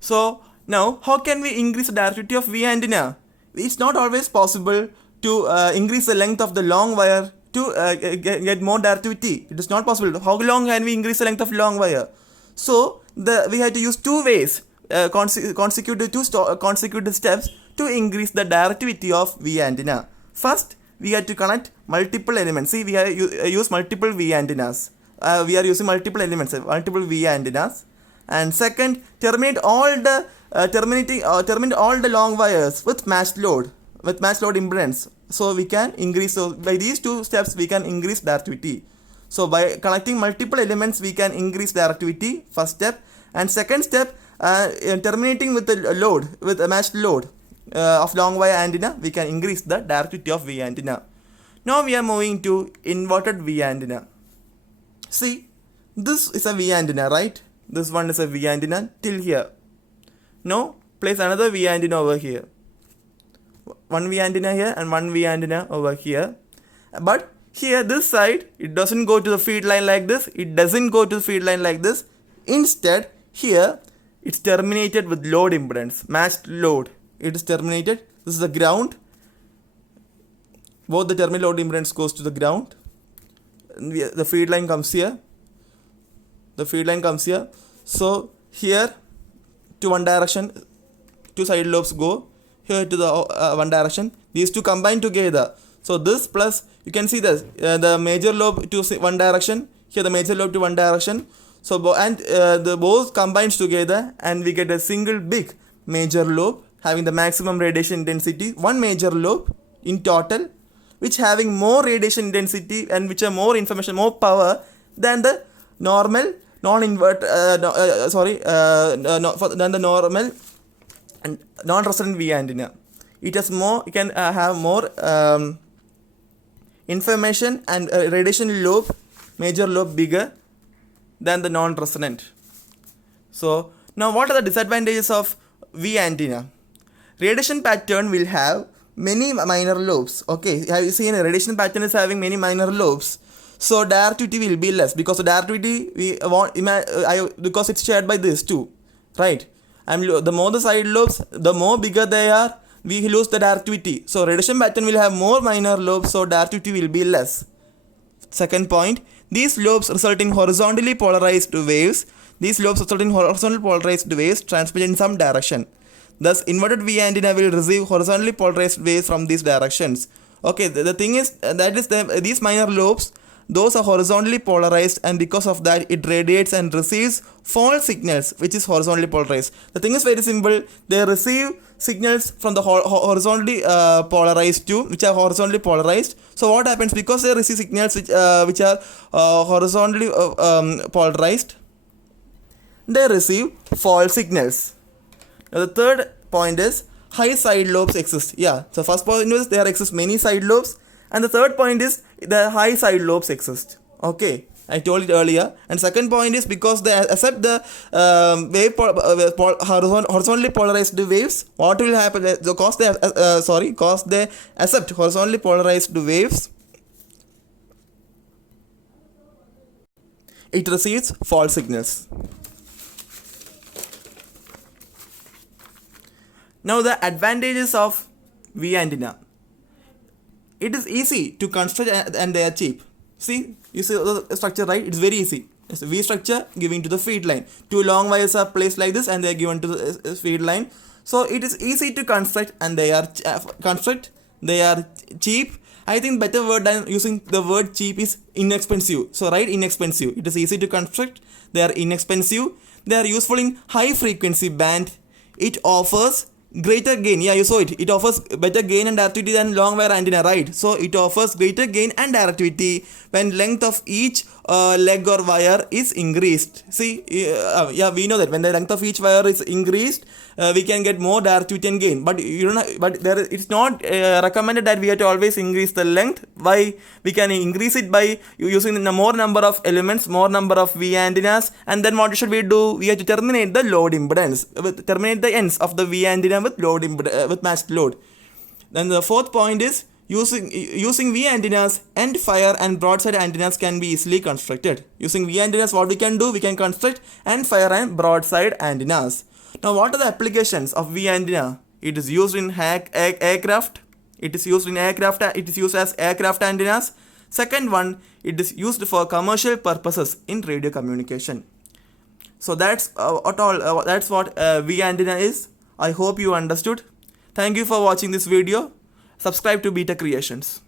So now how can we increase the directivity of V antenna? It's not always possible to increase the length of the long wire to get more directivity. It is not possible. How long can we increase the length of long wire? So we had to use two ways, consecutive steps to increase the directivity of V antenna. First, we had to connect multiple elements. See, we have use multiple V antennas. We are using multiple elements, multiple V antennas. And second, terminate all the long wires with matched load impedance. So we can increase. So by these two steps, we can increase directivity. So by connecting multiple elements, we can increase directivity. First step, and second step, terminating with a matched load of long wire antenna, we can increase the directivity of V antenna. Now we are moving to inverted V antenna. See, this is a V antenna, right? This one is a V antenna till here. Now place another V antenna over here. One V antenna here and one V antenna over here. But here, this side, it doesn't go to the feed line like this. It doesn't go to the feed line like this. Instead, here, it's terminated with load impedance, matched load. It is terminated. This is the ground. Both the terminal load impedance goes to the ground. The feed line comes here. So, here, to one direction, two side lobes go. Here to the one direction. These two combine together. So this plus, you can see this, the major lobe to one direction, here the major lobe to one direction. So the both combines together and we get a single big major lobe having the maximum radiation intensity, one major lobe in total, which having more radiation intensity and which are more information, more power than the normal than the normal and non-resonant V antenna. It has more, it can have more information and radiation lobe, major lobe bigger than the non-resonant. So now what are the disadvantages of V antenna? Radiation pattern will have many minor lobes. Okay, have you seen a radiation pattern is having many minor lobes? So directivity will be less because the directivity because it's shared by these two, right? And the more the side lobes, the more bigger they are, we lose the directivity. So radiation pattern will have more minor lobes, so directivity will be less. Second point, these lobes result in horizontally polarized waves. Transmitted in some direction. Thus, inverted V antenna will receive horizontally polarized waves from these directions. Okay, the thing is these minor lobes, those are horizontally polarized, and because of that it radiates and receives false signals which is horizontally polarized. The thing is very simple. They receive signals from the horizontally polarized too, which are horizontally polarized. So what happens, because they receive signals which are horizontally polarized, they receive false signals. Now the third point is high side lobes exist. Yeah, so first point is there exist many side lobes, and the third point is the high side lobes exist. Okay, I told it earlier. And second point is because they accept the horizontally polarized waves, what will happen? Because they accept horizontally polarized waves, it receives false signals. Now the advantages of V antenna. It is easy to construct and they are cheap. See, you see the structure, right? It's very easy. It's a V structure giving to the feed line. Two long wires are placed like this and they are given to the feed line. So it is easy to construct and they are cheap. I think better word than using the word cheap is inexpensive. So write inexpensive. It is easy to construct. They are inexpensive. They are useful in high frequency band. It offers greater gain. Yeah, you saw it. It offers better gain and directivity than long wire antenna, right? So it offers greater gain and directivity when length of each leg or wire is increased. See, we know that when the length of each wire is increased, we can get more directivity and gain. But it's not recommended that we have to always increase the length. Why? We can increase it by using the more number of elements, more number of V antennas, and then what should we do? We have to terminate the load impedance, terminate the ends of the V antenna with load with matched load. Then the fourth point is using V antennas, end fire and broadside antennas can be easily constructed. Using V antennas, what we can do? We can construct end fire and broadside antennas. Now, what are the applications of V antenna? It is used in aircraft. It is used in aircraft. It is used as aircraft antennas. Second one, it is used for commercial purposes in radio communication. So that's what V antenna is. I hope you understood. Thank you for watching this video. Subscribe to Beta Creations.